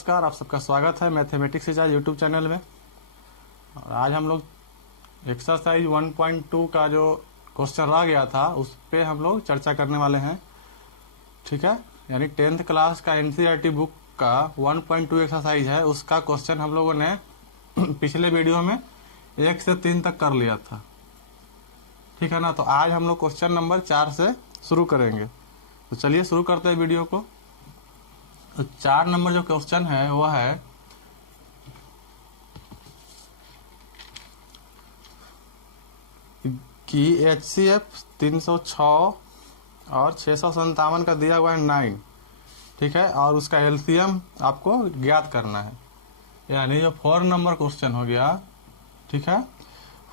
नमस्कार, आप सबका स्वागत है मैथमेटिक्स से आज यूट्यूब चैनल में। और आज हम लोग एक्सरसाइज 1.2 का जो क्वेश्चन रह गया था उस पे हम लोग चर्चा करने वाले हैं। ठीक है, यानी 10th क्लास का एनसीईआरटी बुक का 1.2 एक्सरसाइज है, उसका क्वेश्चन हम लोगों ने पिछले वीडियो में 1 से 3 तक कर लिया था। ठीक है ना, तो आज हम लोग क्वेश्चन नंबर 4 से शुरू करेंगे। तो चलिए शुरू करते हैं वीडियो को। तो 4 नंबर जो क्वेश्चन है वह है कि HCF 306 और 657 का दिया हुआ है 9। ठीक है, और उसका एलसीएम आपको ज्ञात करना है, यानी जो 4 नंबर क्वेश्चन हो गया। ठीक है,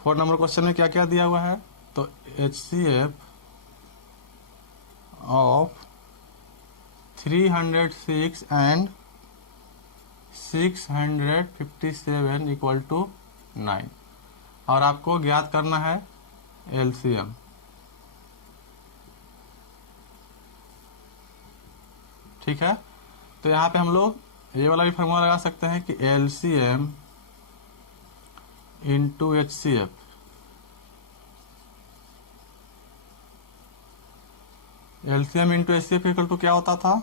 4 नंबर क्वेश्चन में क्या क्या दिया हुआ है, तो HCF of 306 and 657 equal to 9 और आपको ज्ञात करना है एलसीएम। ठीक है, तो यहाँ पे हम लोग ये वाला भी फॉर्मूला लगा सकते हैं कि LCM into HCF। LCM into HCF equal to क्या होता था,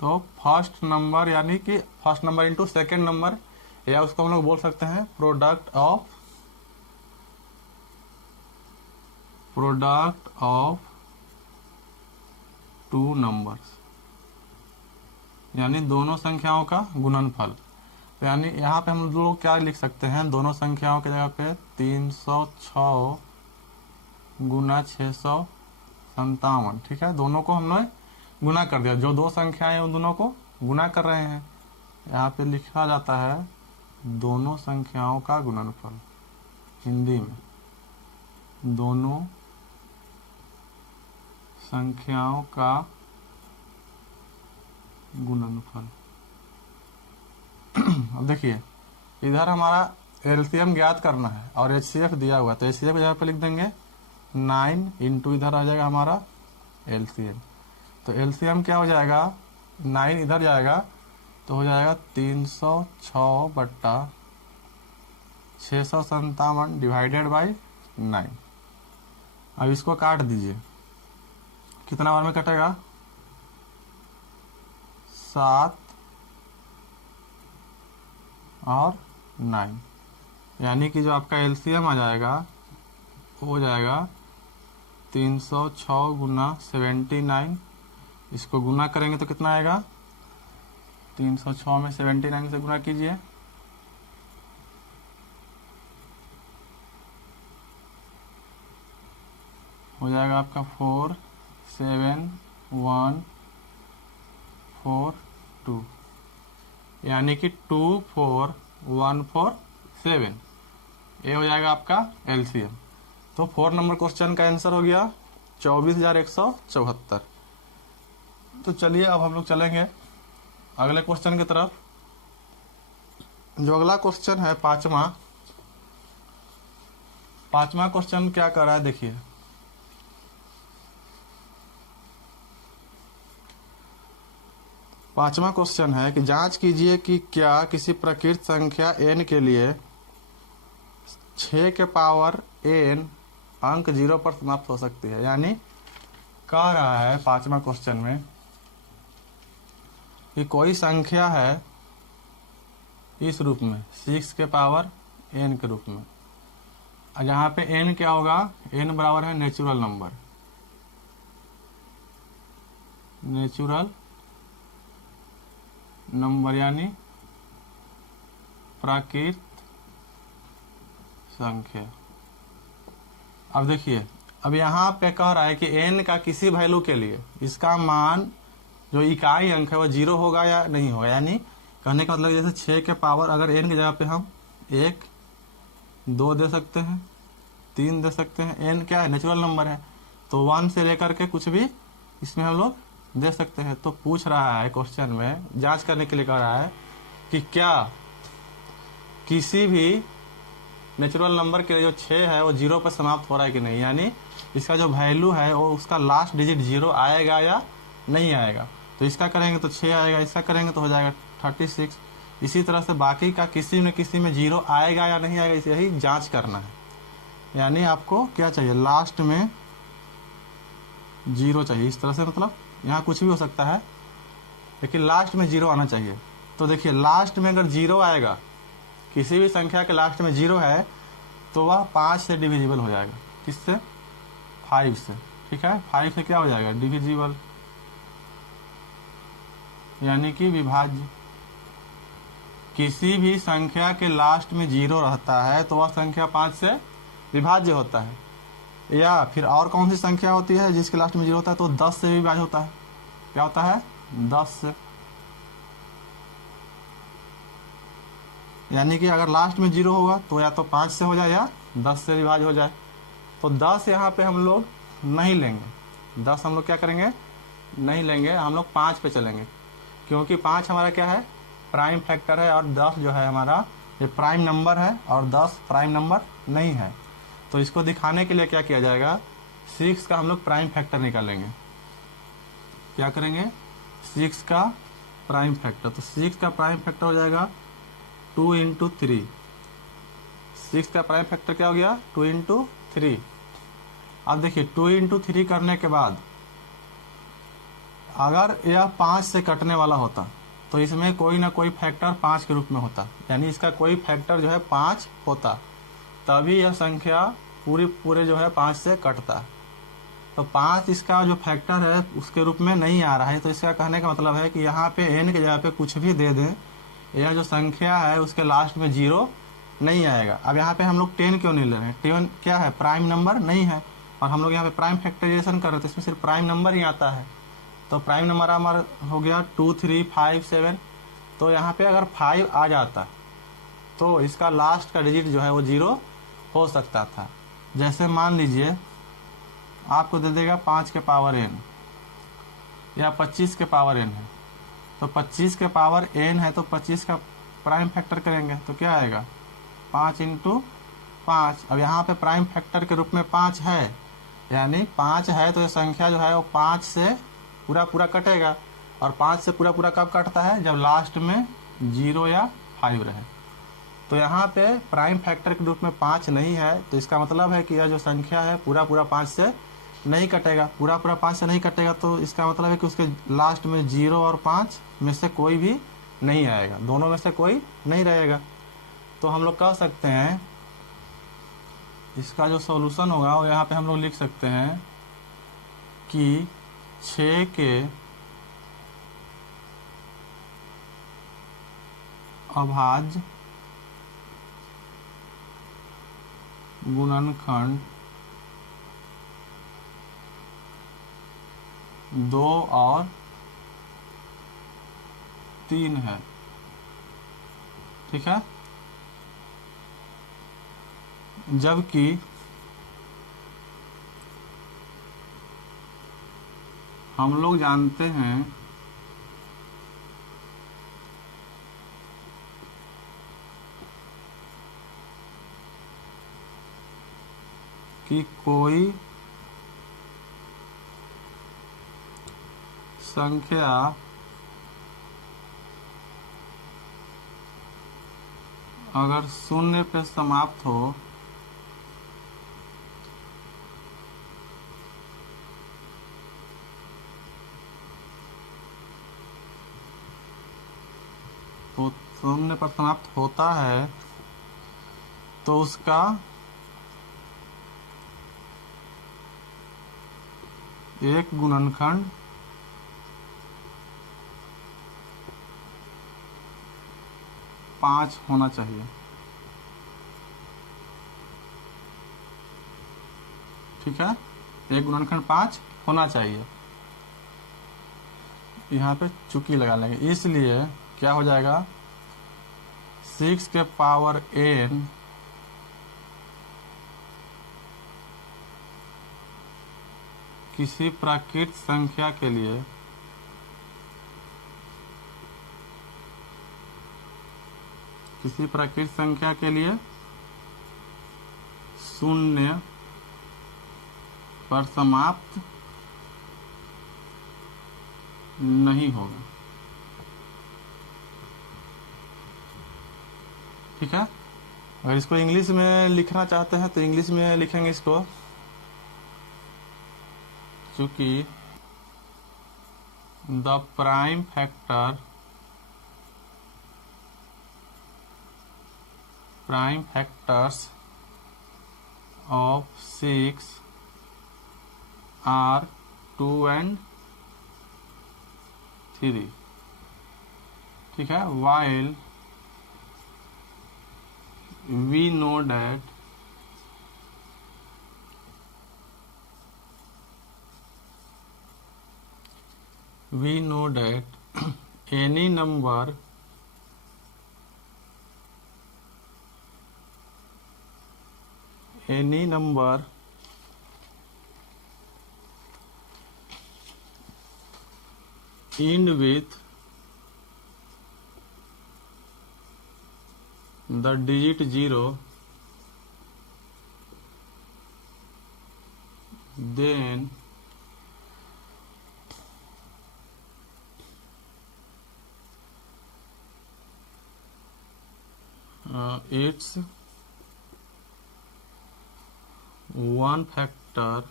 तो फर्स्ट नंबर यानी कि first number into second number, या उसको हम लोग बोल सकते हैं प्रोडक्ट ऑफ 2 नंबर्स, यानी दोनों संख्याओं का गुणनफल। तो यानी यहाँ पे हम लोग क्या लिख सकते हैं, दोनों संख्याओं की जगह पे 306 गुना 657। ठीक है, दोनों को हमने गुना कर दिया, जो दो संख्याएं हैं उन दोनों को गुना कर रहे हैं। यहाँ पे लिखा जाता है दोनों संख्याओं का गुणनफल, हिंदी में दोनों संख्याओं का गुणनफल। अब देखिए, इधर हमारा एलसीएम ज्ञात करना है और एचसीएफ दिया हुआ है, तो एचसीएफ की जगह पे लिख देंगे 9 इंटू इधर आ जाएगा हमारा एलसीएम। तो एलसीएम क्या हो जाएगा, 9 इधर जाएगा तो हो जाएगा 306 बट्टा 657 डिवाइडेड बाई 9। अब इसको काट दीजिए, कितना बार में कटेगा, 7 और 9, यानी कि जो आपका एलसीएम आ जाएगा वो हो जाएगा 306 गुना 79। इसको गुना करेंगे तो कितना आएगा, 306 में 79 से गुना कीजिए, हो जाएगा आपका 47142, यानी कि 24147। ये हो जाएगा आपका एलसीएम। तो 4 नंबर क्वेश्चन का आंसर हो गया 24,174। तो चलिए अब हम लोग चलेंगे अगले क्वेश्चन की तरफ। जो अगला क्वेश्चन है पांचवा क्वेश्चन क्या कर रहा है, देखिए पांचवा क्वेश्चन है कि जांच कीजिए कि क्या किसी प्रकृत संख्या n के लिए 6 के पावर n अंक 0 पर समाप्त हो सकती है। यानी कह रहा है पांचवा क्वेश्चन में कि कोई संख्या है इस रूप में 6 के पावर n के रूप में, और जहाँ पे n क्या होगा, n बराबर है नेचुरल नंबर यानी प्राकृत संख्या। अब देखिए, अब यहाँ पे कह रहा है कि n का किसी वैल्यू के लिए इसका मान जो इकाई अंक है वो 0 होगा या नहीं होगा। यानी कहने का मतलब जैसे 6 के पावर, अगर n की जगह पे हम 1, 2 दे सकते हैं, 3 दे सकते हैं। n क्या है, नेचुरल नंबर है, तो 1 से लेकर के कुछ भी इसमें हम लोग दे सकते हैं। तो पूछ रहा है क्वेश्चन में, जांच करने के लिए कह रहा है कि क्या किसी भी नेचुरल नंबर के लिए जो 6 है वो 0 पर समाप्त हो रहा है कि नहीं, यानी इसका जो वैल्यू है वो उसका लास्ट डिजिट 0 आएगा या नहीं आएगा। तो इसका करेंगे तो 6 आएगा, इसका करेंगे तो हो जाएगा 36। इसी तरह से बाकी का किसी न किसी में जीरो आएगा या नहीं आएगा, इसे ही जांच करना है। यानी आपको क्या चाहिए, लास्ट में जीरो चाहिए। इस तरह से मतलब यहाँ कुछ भी हो सकता है लेकिन लास्ट में जीरो आना चाहिए। तो देखिए लास्ट में अगर जीरो आएगा, किसी भी संख्या के लास्ट में जीरो है तो वह 5 से डिविजिबल हो जाएगा। किससे? 5 से। ठीक है, 5 से क्या हो जाएगा, डिविजिबल, यानी कि विभाज्य। किसी भी संख्या के लास्ट में जीरो रहता है तो वह संख्या 5 से विभाज्य होता है। या फिर और कौन सी संख्या होती है जिसके लास्ट में जीरो होता है, तो 10 से भी विभाज्य होता है। क्या होता है, 10 से। यानी कि अगर लास्ट में जीरो होगा तो या तो 5 से हो जाए या 10 से विभाज्य हो जाए। तो 10 यहाँ पे हम लोग नहीं लेंगे, 10 हम लोग क्या करेंगे, नहीं लेंगे, हम लोग 5 पे चलेंगे, क्योंकि 5 हमारा क्या है, प्राइम फैक्टर है, और 10 जो है हमारा ये प्राइम नंबर है, और 10 प्राइम नंबर नहीं है। तो इसको दिखाने के लिए क्या किया जाएगा, 6 का हम लोग प्राइम फैक्टर निकालेंगे। क्या करेंगे, 6 का प्राइम फैक्टर। तो 6 का प्राइम फैक्टर हो जाएगा 2 इंटू 3। 6 का प्राइम फैक्टर क्या हो गया, 2 इंटू 3। अब देखिए 2 इंटू 3 करने के बाद अगर यह 5 से कटने वाला होता तो इसमें कोई ना कोई फैक्टर 5 के रूप में होता, यानी इसका कोई फैक्टर जो है 5 होता, तभी यह संख्या पूरे जो है 5 से कटता। तो 5 इसका जो फैक्टर है उसके रूप में नहीं आ रहा है। तो इसका कहने का मतलब है कि यहाँ पे n के जगह पे कुछ भी दे दें, यह जो संख्या है उसके लास्ट में जीरो नहीं आएगा। अब यहाँ पे हम लोग 10 क्यों नहीं ले रहे हैं, 10 क्या है, प्राइम नंबर नहीं है, और हम लोग यहाँ पे प्राइम फैक्टराइजेशन कर रहे थे, इसमें सिर्फ प्राइम नंबर ही आता है। तो प्राइम नंबर हमारा हो गया 2, 3, 5, 7। तो यहाँ पे अगर 5 आ जाता तो इसका लास्ट का डिजिट जो है वो जीरो हो सकता था। जैसे मान लीजिए आपको दे देगा 5 के पावर n या 25 के पावर n है, तो 25 के पावर n है तो 25 का प्राइम फैक्टर करेंगे तो क्या आएगा, 5 इंटू 5। अब यहाँ पे प्राइम फैक्टर के रूप में 5 है, यानी 5 है तो ये संख्या जो है वो 5 से पूरा कटेगा। और 5 से पूरा कब कटता है, जब लास्ट में 0 या 5 रहे। तो यहाँ पे प्राइम फैक्टर के रूप में 5 नहीं है, तो इसका मतलब है कि यह जो संख्या है पूरा 5 से नहीं कटेगा। पूरा 5 से नहीं कटेगा तो इसका मतलब है कि उसके लास्ट में 0 और 5 में से कोई भी नहीं आएगा, दोनों में से कोई नहीं रहेगा। तो हम लोग कह सकते हैं इसका जो सॉल्यूशन होगा वो यहाँ पे हम लोग लिख सकते हैं कि 6 के अभाज्य गुणनखंड 2 और 3 है। ठीक है, जबकि हम लोग जानते हैं कि कोई संख्या अगर शून्य पे समाप्त हो तो शून्य पर समाप्त होता है तो उसका एक गुणनखंड पाँच होना चाहिए। ठीक है, एक गुणनखंड 5 होना चाहिए। यहाँ पे चुकी लगा लेंगे, इसलिए क्या हो जाएगा, 6 के पावर n किसी प्राकृत संख्या के लिए शून्य पर समाप्त नहीं होगा। ठीक है। अगर इसको इंग्लिश में लिखना चाहते हैं तो इंग्लिश में लिखेंगे इसको, चूंकि the prime factors of 6 are 2 and 3, ठीक है। while we know that any number end with the digit 0, then its one factor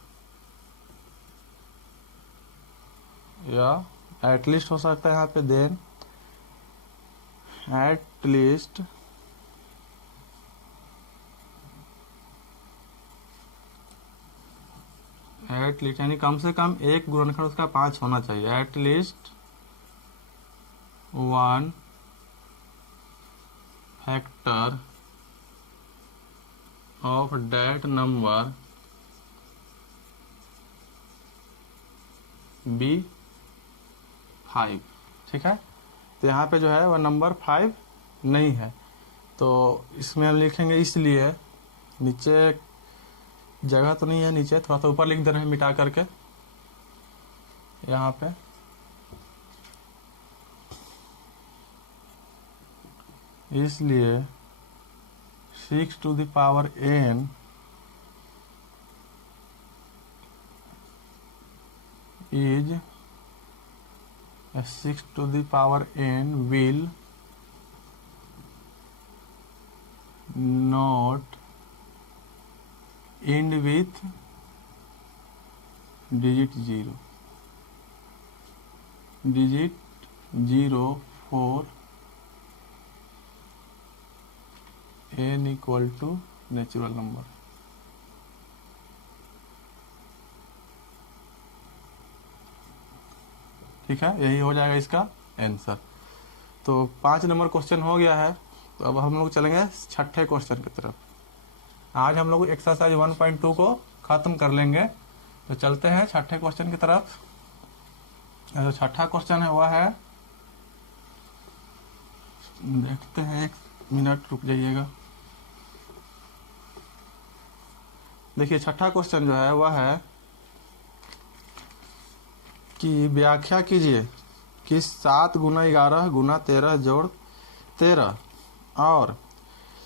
या एटलीस्ट हो सकता है यहाँ पे, देन एटलीस्ट यानी कम से कम एक गुणनखंड उसका 5 होना चाहिए। At least 1 factor of that number be 5, ठीक है। तो यहाँ पे जो है वह नंबर 5 नहीं है, तो इसमें हम लिखेंगे, इसलिए नीचे जगह तो नहीं है, नीचे थोड़ा सा ऊपर लिख दे रहे हैं मिटा करके यहाँ पे। इसलिए 6 to the power n is 6 to the power n will not end with digit 0 for n equal to natural number. ठीक है, यही हो जाएगा इसका आंसर। तो 5 नंबर क्वेश्चन हो गया है। तो अब हम लोग चलेंगे छठे क्वेश्चन की तरफ। आज हम लोग एक्सरसाइज 1.2 को खत्म कर लेंगे, तो चलते हैं छठे क्वेश्चन की तरफ। जो छठा क्वेश्चन है वह है, देखते हैं, 1 मिनट रुक जाइएगा। देखिए छठा क्वेश्चन जो है वह है कि व्याख्या कीजिए कि 7 गुना 11 गुना 13 जोड़ 13 और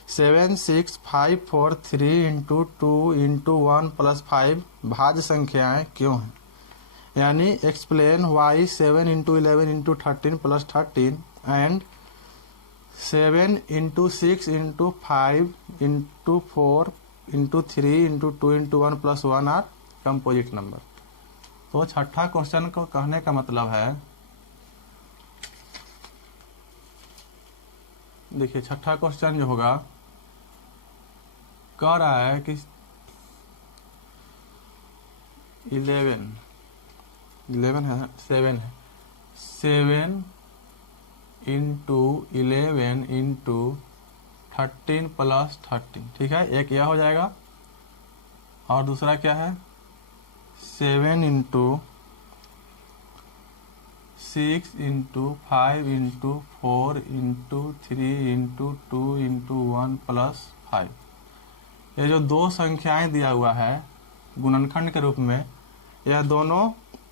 7 6 5 4 3 इंटू 2 इंटू 1 प्लस 5 भाज्य संख्याएं क्यों हैं। यानी explain why 7 into 11 into 13 plus 13 and 7 into 6 into 5 into 4 into 3 into 2 into 1 plus 1 are composite number. तो छठा क्वेश्चन को कहने का मतलब है, देखिए छठा क्वेश्चन जो होगा कह रहा है कि 11 है, 7 है, 7 इंटू 11 इंटू 13 प्लस 13, ठीक है। एक यह हो जाएगा और दूसरा क्या है, 7 into 6 into 5 into 4 into 3 into 2 into 1 plus 5। ये जो दो संख्याएं दिया हुआ है गुणनखंड के रूप में, यह दोनों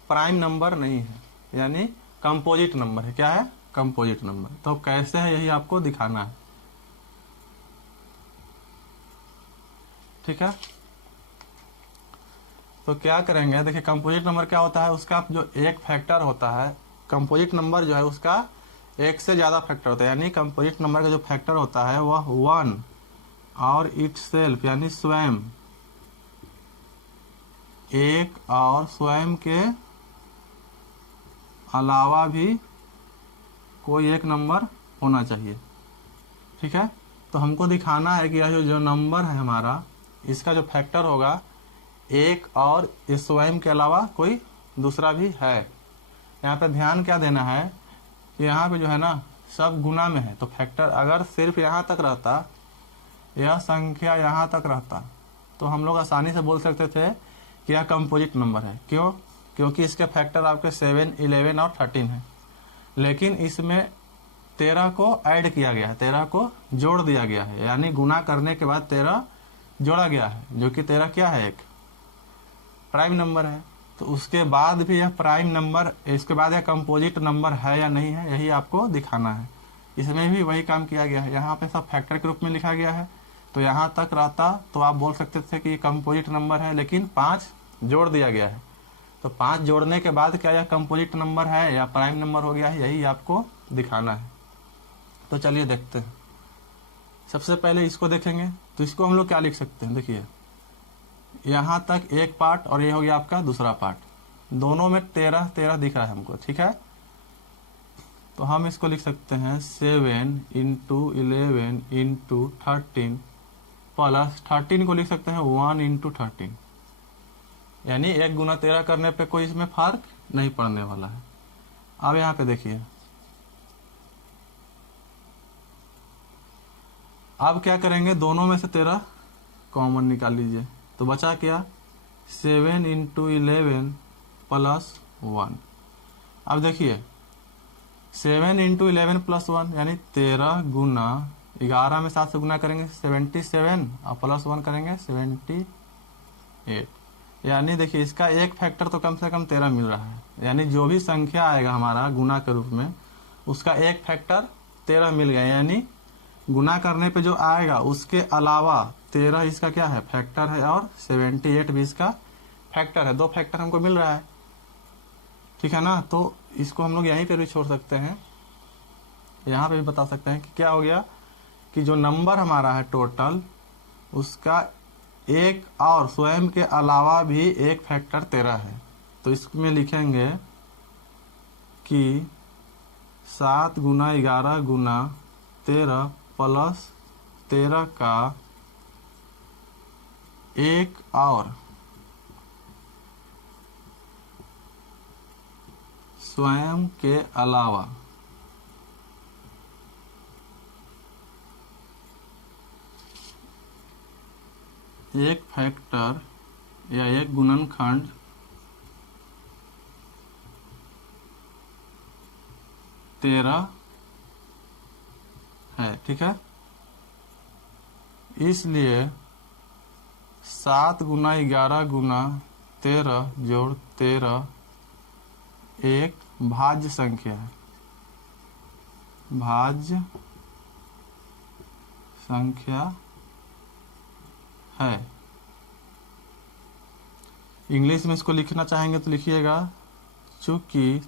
प्राइम नंबर नहीं है, यानी कंपोजिट नंबर है। क्या है, कंपोजिट नंबर। तो कैसे है यही आपको दिखाना है, ठीक है। तो क्या करेंगे, देखिए कंपोजिट नंबर क्या होता है, उसका जो एक फैक्टर होता है, कंपोजिट नंबर जो है उसका एक से ज़्यादा फैक्टर होता है, यानी कंपोजिट नंबर का जो फैक्टर होता है वह 1 और इटसेल्फ यानी स्वयं, एक और स्वयं के अलावा भी कोई एक नंबर होना चाहिए। ठीक है, तो हमको दिखाना है कि यह जो नंबर है हमारा, इसका जो फैक्टर होगा एक और इस स्वयं के अलावा कोई दूसरा भी है। यहाँ पे ध्यान क्या देना है कि यहाँ पे जो है ना सब गुना में है, तो फैक्टर अगर सिर्फ यहाँ तक रहता, यह संख्या यहाँ तक रहता, तो हम लोग आसानी से बोल सकते थे कि यह कंपोजिट नंबर है। क्यों? क्योंकि इसके फैक्टर आपके 7, 11 और 13 है, लेकिन इसमें 13 को ऐड किया गया है, 13 को जोड़ दिया गया है, यानी गुना करने के बाद 13 जोड़ा गया है, जो कि 13 क्या है, एक प्राइम नंबर है। तो उसके बाद भी यह प्राइम नंबर, इसके बाद यह कंपोजिट नंबर है या नहीं है, यही आपको दिखाना है। इसमें भी वही काम किया गया है, यहाँ पे सब फैक्टर के रूप में लिखा गया है, तो यहाँ तक रहता तो आप बोल सकते थे कि कंपोजिट नंबर है, लेकिन 5 जोड़ दिया गया है, तो 5 जोड़ने के बाद क्या यह कंपोजिट नंबर है या प्राइम नंबर हो गया है, यही आपको दिखाना है। तो चलिए देखते हैं। सबसे पहले इसको देखेंगे, तो इसको हम लोग क्या लिख सकते हैं, देखिए यहाँ तक एक पार्ट और ये हो गया आपका दूसरा पार्ट, दोनों में 13 13 दिख रहा है हमको। ठीक है, तो हम इसको लिख सकते हैं 7 इंटू 11 इंटू 13 प्लस 13 को लिख सकते हैं 1 इंटू 13, यानी 1 गुना 13 करने पे कोई इसमें फर्क नहीं पड़ने वाला है। अब यहाँ पे देखिए, अब क्या करेंगे, दोनों में से 13 कॉमन निकाल लीजिए, तो बचा क्या 7 इंटू 11 प्लस 1। अब देखिए 7 इंटू 11 प्लस 1 यानी 13 गुना 11 में 7 से गुना करेंगे 77 और प्लस 1 करेंगे 78, यानी देखिए इसका एक फैक्टर तो कम से कम 13 मिल रहा है, यानी जो भी संख्या आएगा हमारा गुना के रूप में उसका एक फैक्टर 13 मिल गया, यानी गुना करने पे जो आएगा उसके अलावा 13 इसका क्या है, फैक्टर है, और 78 भी इसका फैक्टर है। 2 फैक्टर हमको मिल रहा है। ठीक है ना, तो इसको हम लोग यहीं पे भी छोड़ सकते हैं, यहाँ पे भी बता सकते हैं कि क्या हो गया कि जो नंबर हमारा है टोटल, उसका एक और स्वयं के अलावा भी एक फैक्टर 13 है। तो इसमें लिखेंगे कि 7 गुना 11 गुना 13 प्लस 13 का एक और स्वयं के अलावा एक फैक्टर या एक गुणनखंड 13 है। ठीक है, इसलिए 7 गुना 11 गुना 13 जोड़ 13 एक भाज्य संख्या है, भाज्य संख्या है। इंग्लिश में इसको लिखना चाहेंगे तो लिखिएगा, चूंकि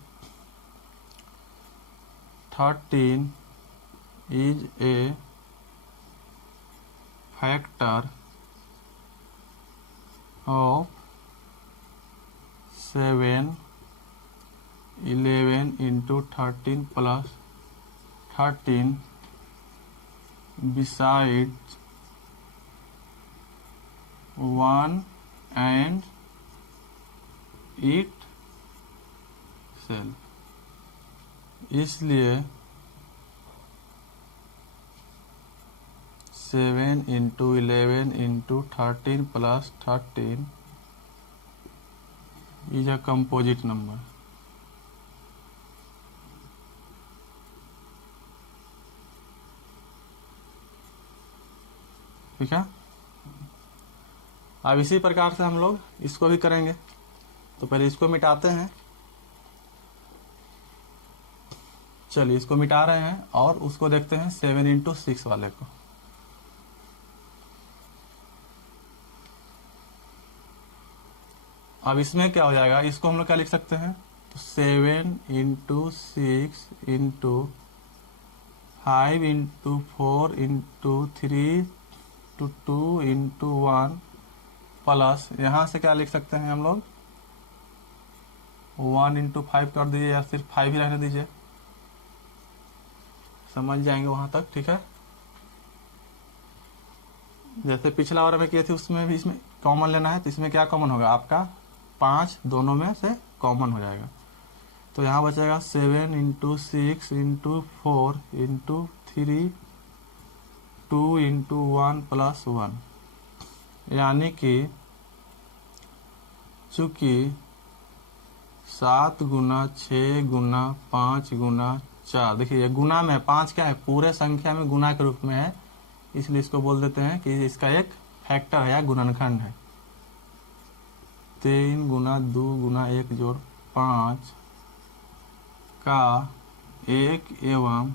13 is a factor of 7 11 into 13 plus 13 besides 1 and itself, इसलिए 7 into 11 into 13 plus 13 is a composite number. ठीक है, अब इसी प्रकार से हम लोग इसको भी करेंगे। तो पहले इसको मिटाते हैं, चलिए इसको मिटा रहे हैं और उसको देखते हैं 7 इंटू 6 वाले को। अब इसमें क्या हो जाएगा, इसको हम लोग क्या लिख सकते हैं, तो 7 into 6 into 5 into 4 into 3 to 2 into 1 plus यहाँ से क्या लिख सकते हैं हम लोग 1 इंटू 5 कर दीजिए या सिर्फ 5 ही रहने दीजिए, समझ जाएंगे वहां तक। ठीक है, जैसे पिछला वाला में किए थे उसमें भी इसमें कॉमन लेना है, तो इसमें क्या कॉमन होगा आपका 5 दोनों में से कॉमन हो जाएगा। तो यहाँ बचेगा 7 into 6 into 4 into 3 2 into 1 plus 1, यानी कि चूंकि 7 गुना 6 गुना 5 गुना 4, देखिए ये गुना में 5 क्या है पूरे संख्या में गुना के रूप में है, इसलिए इसको बोल देते हैं कि इसका एक फैक्टर है या गुणनखंड है। 3 गुना 2 गुना 1 जोड़ 5 का 1 एवं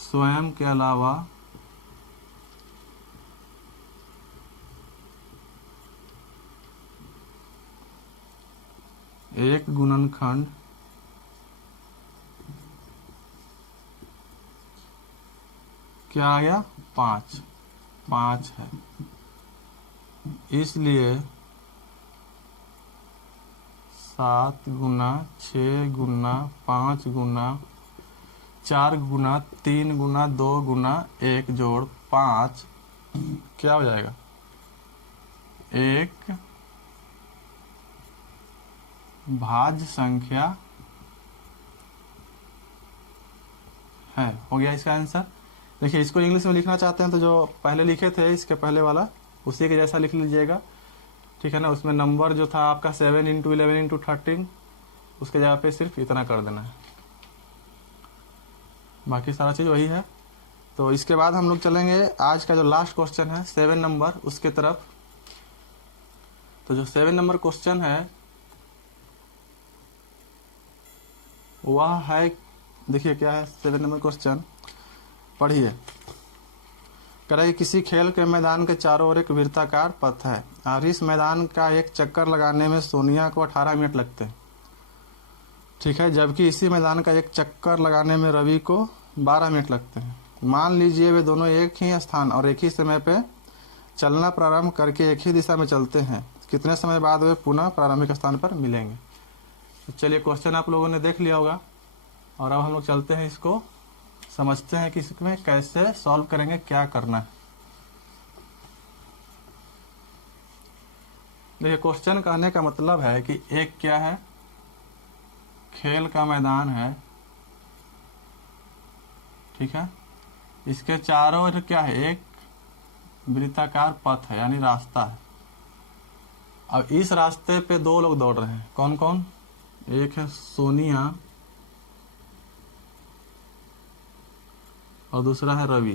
स्वयं के अलावा एक गुणनखंड क्या आ गया 5 है। इसलिए 7 गुना 6 गुना 5 गुना 4 गुना 3 गुना 2 गुना 1 जोड़ 5 क्या हो जाएगा एक भाज्य संख्या है। हो गया इसका आंसर। देखिए इसको इंग्लिश में लिखना चाहते हैं तो जो पहले लिखे थे इसके पहले वाला उसी के जैसा लिख लीजिएगा, ठीक है ना। उसमें नंबर जो था आपका 7 इंटू 11 इंटू 13, उसके जगह पे सिर्फ इतना कर देना है, बाकी सारा चीज़ वही है। तो इसके बाद हम लोग चलेंगे आज का जो लास्ट क्वेश्चन है 7 नंबर उसके तरफ। तो जो 7 नंबर क्वेश्चन है वह है, देखिए क्या है 7 नंबर क्वेश्चन, पढ़िए। कह रहा है किसी खेल के मैदान के चारों ओर एक वृत्ताकार पथ है और इस मैदान का एक चक्कर लगाने में सोनिया को 18 मिनट लगते हैं, ठीक है, जबकि इसी मैदान का एक चक्कर लगाने में रवि को 12 मिनट लगते हैं। मान लीजिए वे दोनों एक ही स्थान और एक ही समय पे चलना प्रारंभ करके एक ही दिशा में चलते हैं, कितने समय बाद वे पुनः प्रारंभिक स्थान पर मिलेंगे। तो चलिए क्वेश्चन आप लोगों ने देख लिया होगा और अब हम लोग चलते हैं इसको समझते हैं कि इसमें कैसे सॉल्व करेंगे, क्या करना है। देखिए क्वेश्चन कहने का मतलब है कि एक क्या है खेल का मैदान है, ठीक है, इसके चारों ओर क्या है एक वृत्ताकार पथ है यानी रास्ता है। अब इस रास्ते पे दो लोग दौड़ रहे हैं, कौन कौन, एक है सोनिया और दूसरा है रवि।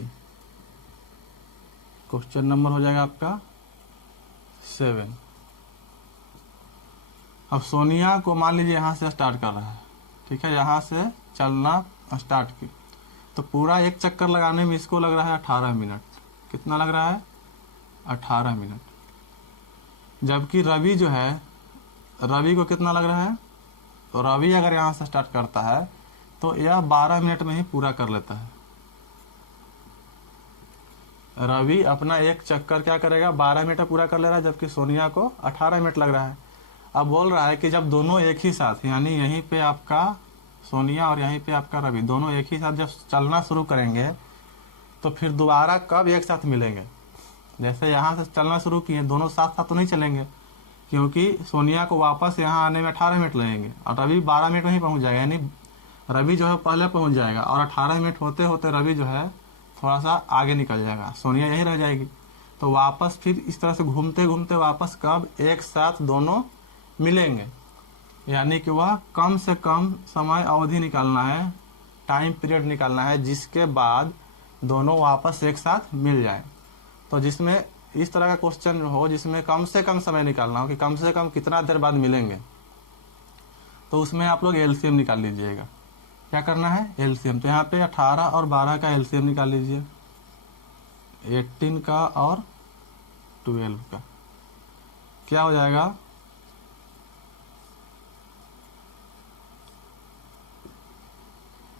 क्वेश्चन नंबर हो जाएगा आपका 7। अब सोनिया को मान लीजिए यहाँ से स्टार्ट कर रहा है, ठीक है, यहाँ से चलना स्टार्ट की, तो पूरा एक चक्कर लगाने में इसको लग रहा है 18 मिनट। कितना लग रहा है 18 मिनट। जबकि रवि जो है, रवि को कितना लग रहा है, तो रवि अगर यहाँ से स्टार्ट करता है तो यह 12 मिनट में ही पूरा कर लेता है। रवि अपना एक चक्कर क्या करेगा 12 मिनट में पूरा कर ले रहा है, जबकि सोनिया को 18 मिनट लग रहा है। अब बोल रहा है कि जब दोनों एक ही साथ, यानी यहीं पे आपका सोनिया और यहीं पे आपका रवि दोनों एक ही साथ जब चलना शुरू करेंगे तो फिर दोबारा कब एक साथ मिलेंगे। जैसे यहाँ से चलना शुरू किए दोनों साथ साथ तो नहीं चलेंगे, क्योंकि सोनिया को वापस यहाँ आने में 18 मिनट लगेंगे और रवि 12 मिनट में ही पहुँच जाएगा, यानी रवि जो है पहले पहुँच जाएगा और 18 मिनट होते होते रवि जो है थोड़ा सा आगे निकल जाएगा, सोनिया यहीं रह जाएगी। तो वापस फिर इस तरह से घूमते घूमते वापस कब एक साथ दोनों मिलेंगे, यानी कि वह कम से कम समय अवधि निकालना है, टाइम पीरियड निकालना है, जिसके बाद दोनों वापस एक साथ मिल जाए। तो जिसमें इस तरह का क्वेश्चन हो जिसमें कम से कम समय निकालना हो कि कम से कम कितना देर बाद मिलेंगे, तो उसमें आप लोग एलसीएम निकाल लीजिएगा। क्या करना है एलसीएम, तो यहाँ पे 18 और 12 का एलसीएम निकाल लीजिए, 18 का और 12 का क्या हो जाएगा,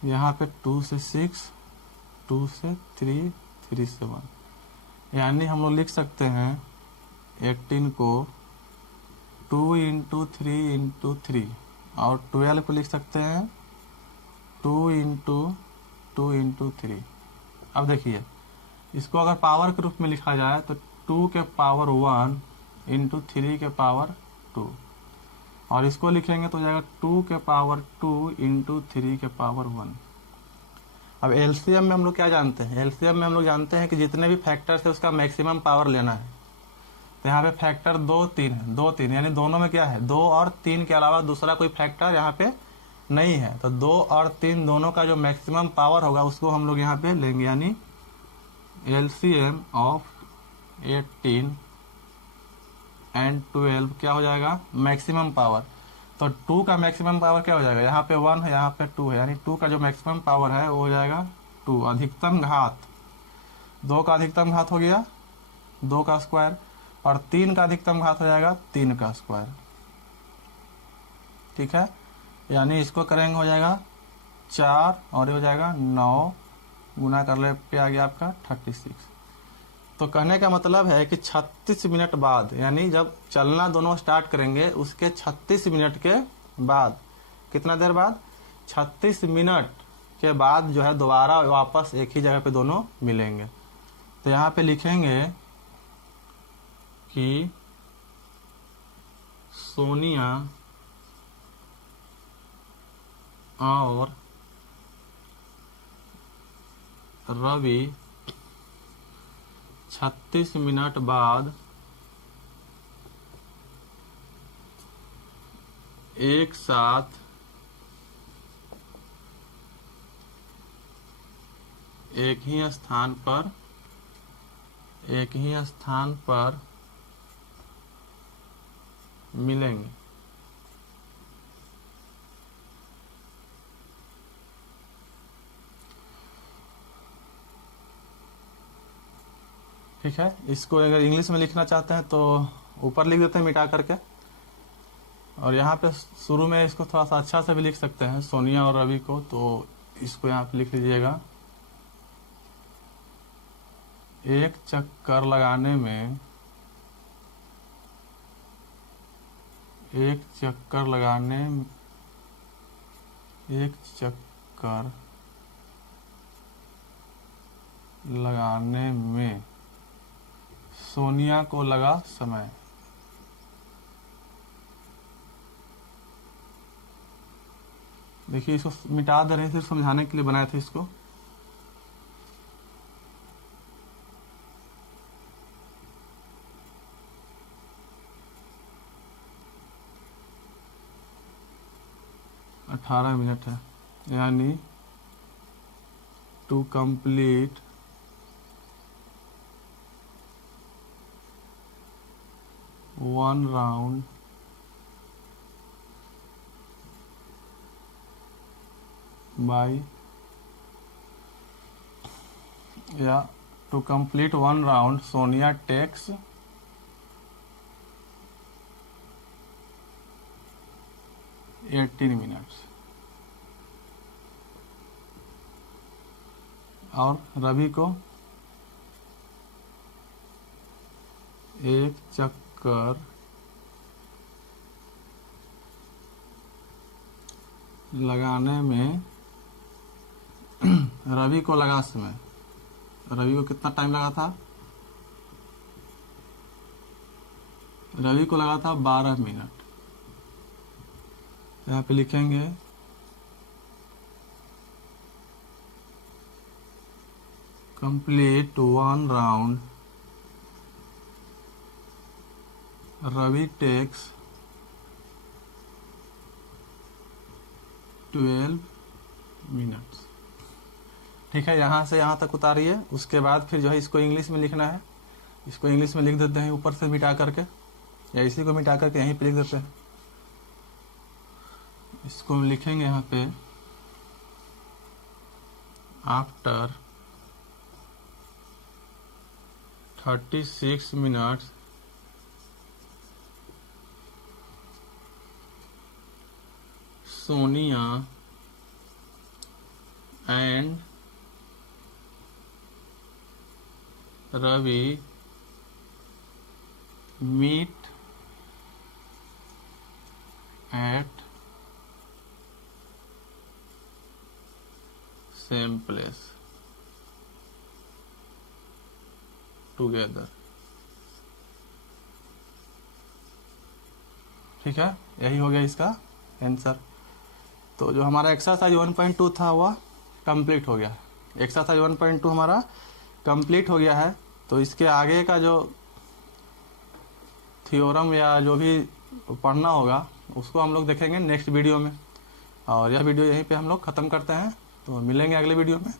यहाँ पे 2 से 6, 2 से 3, 3 से 1, यानी हम लोग लिख सकते हैं 18 को 2 इंटू 3 इंटू 3, और 12 को लिख सकते हैं 2 इंटू 2 इंटू 3। अब देखिए, इसको अगर पावर के रूप में लिखा जाए तो 2 के पावर 1 इंटू 3 के पावर 2, और इसको लिखेंगे तो जाएगा 2 के पावर 2 इंटू 3 के पावर 1। अब एलसीएम में हम लोग क्या जानते हैं? एलसीएम में हम लोग जानते हैं कि जितने भी फैक्टर्स है उसका मैक्सिमम पावर लेना है। तो यहाँ पे फैक्टर 2, 3 है, 2, 3, यानी दोनों में क्या है, 2 और 3 के अलावा दूसरा कोई फैक्टर यहाँ पे नहीं है। तो 2 और 3 दोनों का जो मैक्सिमम पावर होगा उसको हम लोग यहाँ पे लेंगे, यानी एलसीएम ऑफ 18 एंड 12 क्या हो जाएगा, मैक्सिमम पावर। तो 2 का मैक्सिमम पावर क्या हो जाएगा, यहाँ पे 1 है, यहाँ पे 2 है, यानी 2 का जो मैक्सिमम पावर है वो हो जाएगा 2। अधिकतम घात 2 का अधिकतम घात हो गया 2 का स्क्वायर, और 3 का अधिकतम घात हो जाएगा 3 का स्क्वायर। ठीक है, यानी इसको करेंगे हो जाएगा 4 और ये हो जाएगा 9, गुना कर ले पे आ गया आपका 36। तो कहने का मतलब है कि 36 मिनट बाद, यानी जब चलना दोनों स्टार्ट करेंगे उसके 36 मिनट के बाद, कितना देर बाद, 36 मिनट के बाद जो है दोबारा वापस एक ही जगह पे दोनों मिलेंगे। तो यहाँ पे लिखेंगे कि सोनिया और रवि 36 मिनट बाद एक साथ एक ही स्थान पर मिलेंगे। ठीक है, इसको अगर इंग्लिश में लिखना चाहते हैं तो ऊपर लिख देते हैं मिटा करके, और यहाँ पे शुरू में इसको थोड़ा सा अच्छा से भी लिख सकते हैं सोनिया और रवि को, तो इसको यहाँ पे लिख लीजिएगा, एक चक्कर लगाने में सोनिया को लगा समय। देखिए, इसको मिटा दे रहे हैं, सिर्फ समझाने के लिए बनाए थे इसको। अठारह मिनट है, यानी टू कंप्लीट 1 राउंड बाई, या to complete 1 round Sonia takes 18 minutes, और रवि को एक चक्कर लगाने में रवि को लगा समय। रवि को कितना टाइम लगा था, रवि को लगा था 12 मिनट। यहाँ पे लिखेंगे complete 1 round Ravi takes 12 minutes. ठीक है, यहाँ से यहाँ तक उतारिए, उसके बाद फिर जो है इसको इंग्लिश में लिखना है। इसको इंग्लिश में लिख देते हैं ऊपर से मिटा करके, या इसी को मिटा करके यहीं पे लिख देते हैं। इसको लिखेंगे यहाँ पे after 36 minutes Sonia and Ravi meet at same place together. ठीक है, यही हो गया इसका आंसर। तो जो हमारा एक्सरसाइज 1.2 था वह कंप्लीट हो गया। एक्सरसाइज 1.2 हमारा कंप्लीट हो गया है। तो इसके आगे का जो थ्योरम या जो भी पढ़ना होगा उसको हम लोग देखेंगे नेक्स्ट वीडियो में। और यह वीडियो यहीं पे हम लोग ख़त्म करते हैं। तो मिलेंगे अगले वीडियो में।